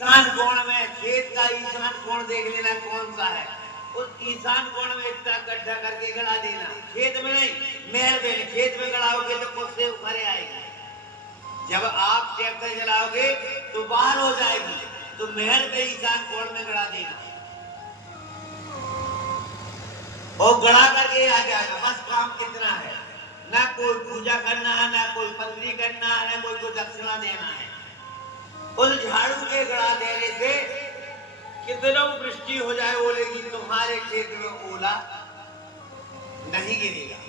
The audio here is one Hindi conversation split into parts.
ईशान कोण में खेत का ईशान कोण देख लेना कौन सा है, उस ईशान कोण में इतना गड्ढा करके गड़ा देना। खेत में नहीं, महल में। खेत में गड़ाओगे तो खुद से भरे आएगी। जब आप ट्रैक्टर चलाओगे तो बाहर हो जाएगी, तो महल के ईशान कोण में गड़ा देना और गड़ा करके आ जाएगा। बस काम कितना है, ना कोई पूजा करना है, ना कोई पत्री करना है, ना कोई को दक्षिणा देना है। उस झाड़ू के गड़ा देने से कितना वृष्टि हो जाए ओले की, तुम्हारे खेत में ओला नहीं गिरेगा।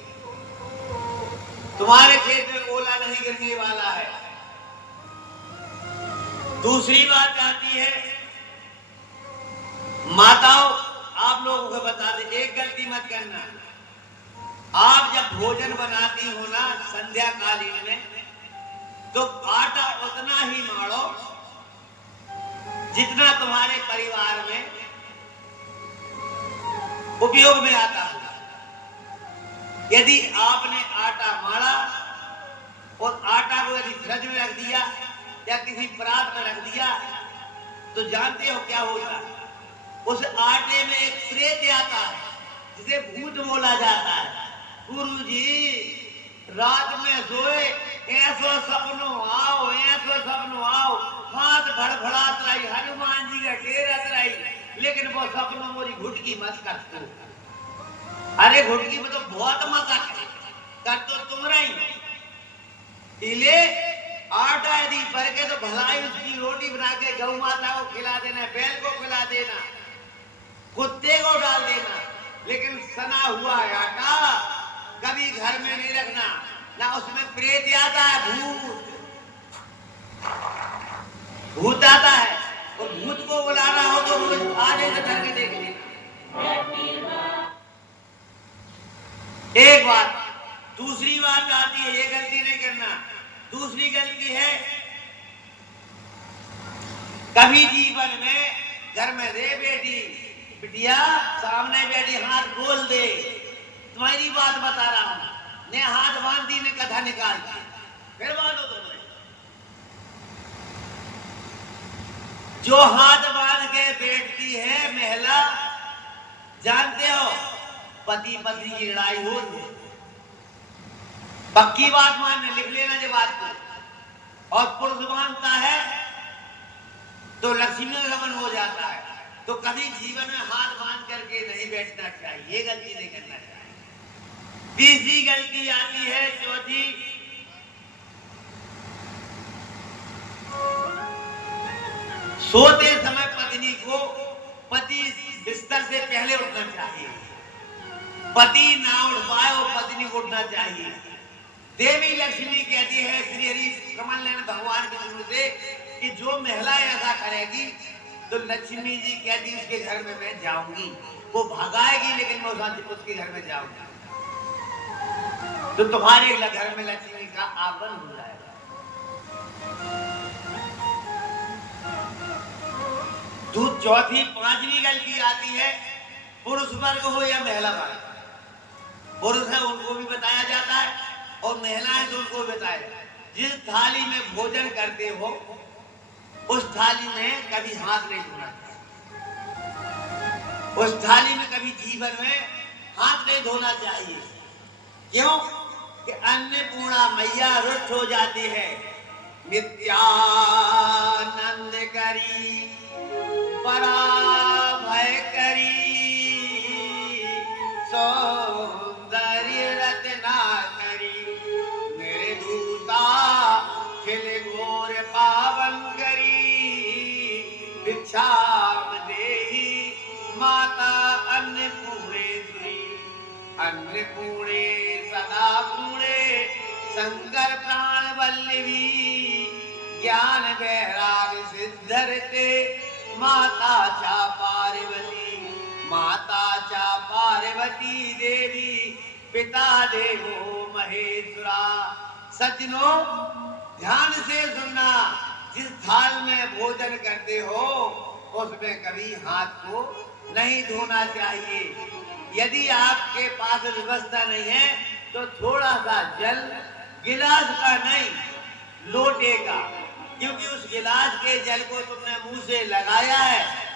तुम्हारे खेत में ओला नहीं गिरने वाला है। दूसरी बात आती है, माताओं आप लोगों को बता दें, एक गलती मत करना। आप जब भोजन बनाती हो ना संध्या कालीन में, तो आटा उतना ही मारो जितना तुम्हारे परिवार में उपयोग में आता हो। यदि आपने आटा मारा और आटा को यदि फ्रिज में रख दिया या किसी परात में रख दिया, तो जानते हो क्या होता? उस आटे में एक प्रेत आता है जिसे भूत बोला जाता है। गुरुजी रात में सोए, ऐसो सपनो आओ, ऐसो सपनो आओ, हाथ भड़भड़ात रही, हनुमान जी का टेरत रही, लेकिन वो सपनों मोरी घुटकी मत कर तू। अरे घुटकी में तो बहुत मजा कर तो तुम रही। इले आटा यदि भर के तो भलाई उसकी रोटी बना के गौ माता को खिला देना, बैल को खिला देना, कुत्ते को डाल देना, लेकिन सना हुआ आटा कभी घर में नहीं रखना, ना उसमें प्रेत आता है, भूत आता है। और भूत को बुलाना हो तो रोज आने से करके देख लेना। एक बात। दूसरी बात आती है, ये गलती नहीं करना। दूसरी गलती है, कभी जीवन में घर में रे बेटी बिटिया सामने बेटी हाथ बोल दे, तुम्हारी बात बता रहा हूं, ने हाथ बांधी ने कथा निकाल दी, फिर बांधो तुमने। जो हाथ बांध के बैठती है महिला, जानते हो पति पत्नी की लड़ाई होती है। पक्की बात मानने, लिख लेना ये बात को। और पुरुष बांधता है तो लक्ष्मी का गमन हो जाता है। तो कभी जीवन में हाथ बांध करके नहीं बैठना चाहिए, ये गलती नहीं करना चाहिए। तीसरी गलती आती है, चौथी, सोते समय पत्नी को पति बिस्तर से पहले उठना चाहिए। पति ना उठ पाए और पत्नी को उठना चाहिए। देवी लक्ष्मी कहती है श्री हरि कमल नयन भगवान के मुंह से कि जो महिला ऐसा करेगी तो लक्ष्मी जी कहती उसके घर में मैं जाऊंगी। वो भगाएगी लेकिन मैं उसके घर में जाऊंगी, तो तुम्हारे घर में लक्ष्मी का आगमन हो जाएगा। चौथी पांचवी गलती आती है, पुरुष वर्ग हो या महिला वर्ग। पुरुष है उनको भी बताया जाता है और महिलाएं तो उनको भी बताया जाता है। जिस थाली में भोजन करते हो उस थाली में कभी हाथ नहीं धोना चाहिए। उस थाली में कभी जीवन में हाथ नहीं धोना चाहिए। क्यों? कि अन्नपूर्णा मैया रुष्ट हो जाती है। नित्यानंद करी पराभय करी, सौंदर्य रत्ना करी, निर्धूता खिल घोर पावन करी, भिक्षाम देहि माता अन्नपूर्णेश्वरी, अन्नपूर्णे सदा पूर्णे, शंकर प्राण वल्लभी, ज्ञान वैराग्य सिद्धरते, माता चा पार्वती, माता चा पार्वती देवी, पिता देवो महेश्वरा। सज्जनों ध्यान से सुनना, जिस थाल में भोजन करते हो उसमें कभी हाथ को नहीं धोना चाहिए। यदि आपके पास व्यवस्था नहीं है तो थोड़ा सा जल, गिलास का नहीं लोटे का क्योंकि उस गिलास के जल को तुमने मुंह से लगाया है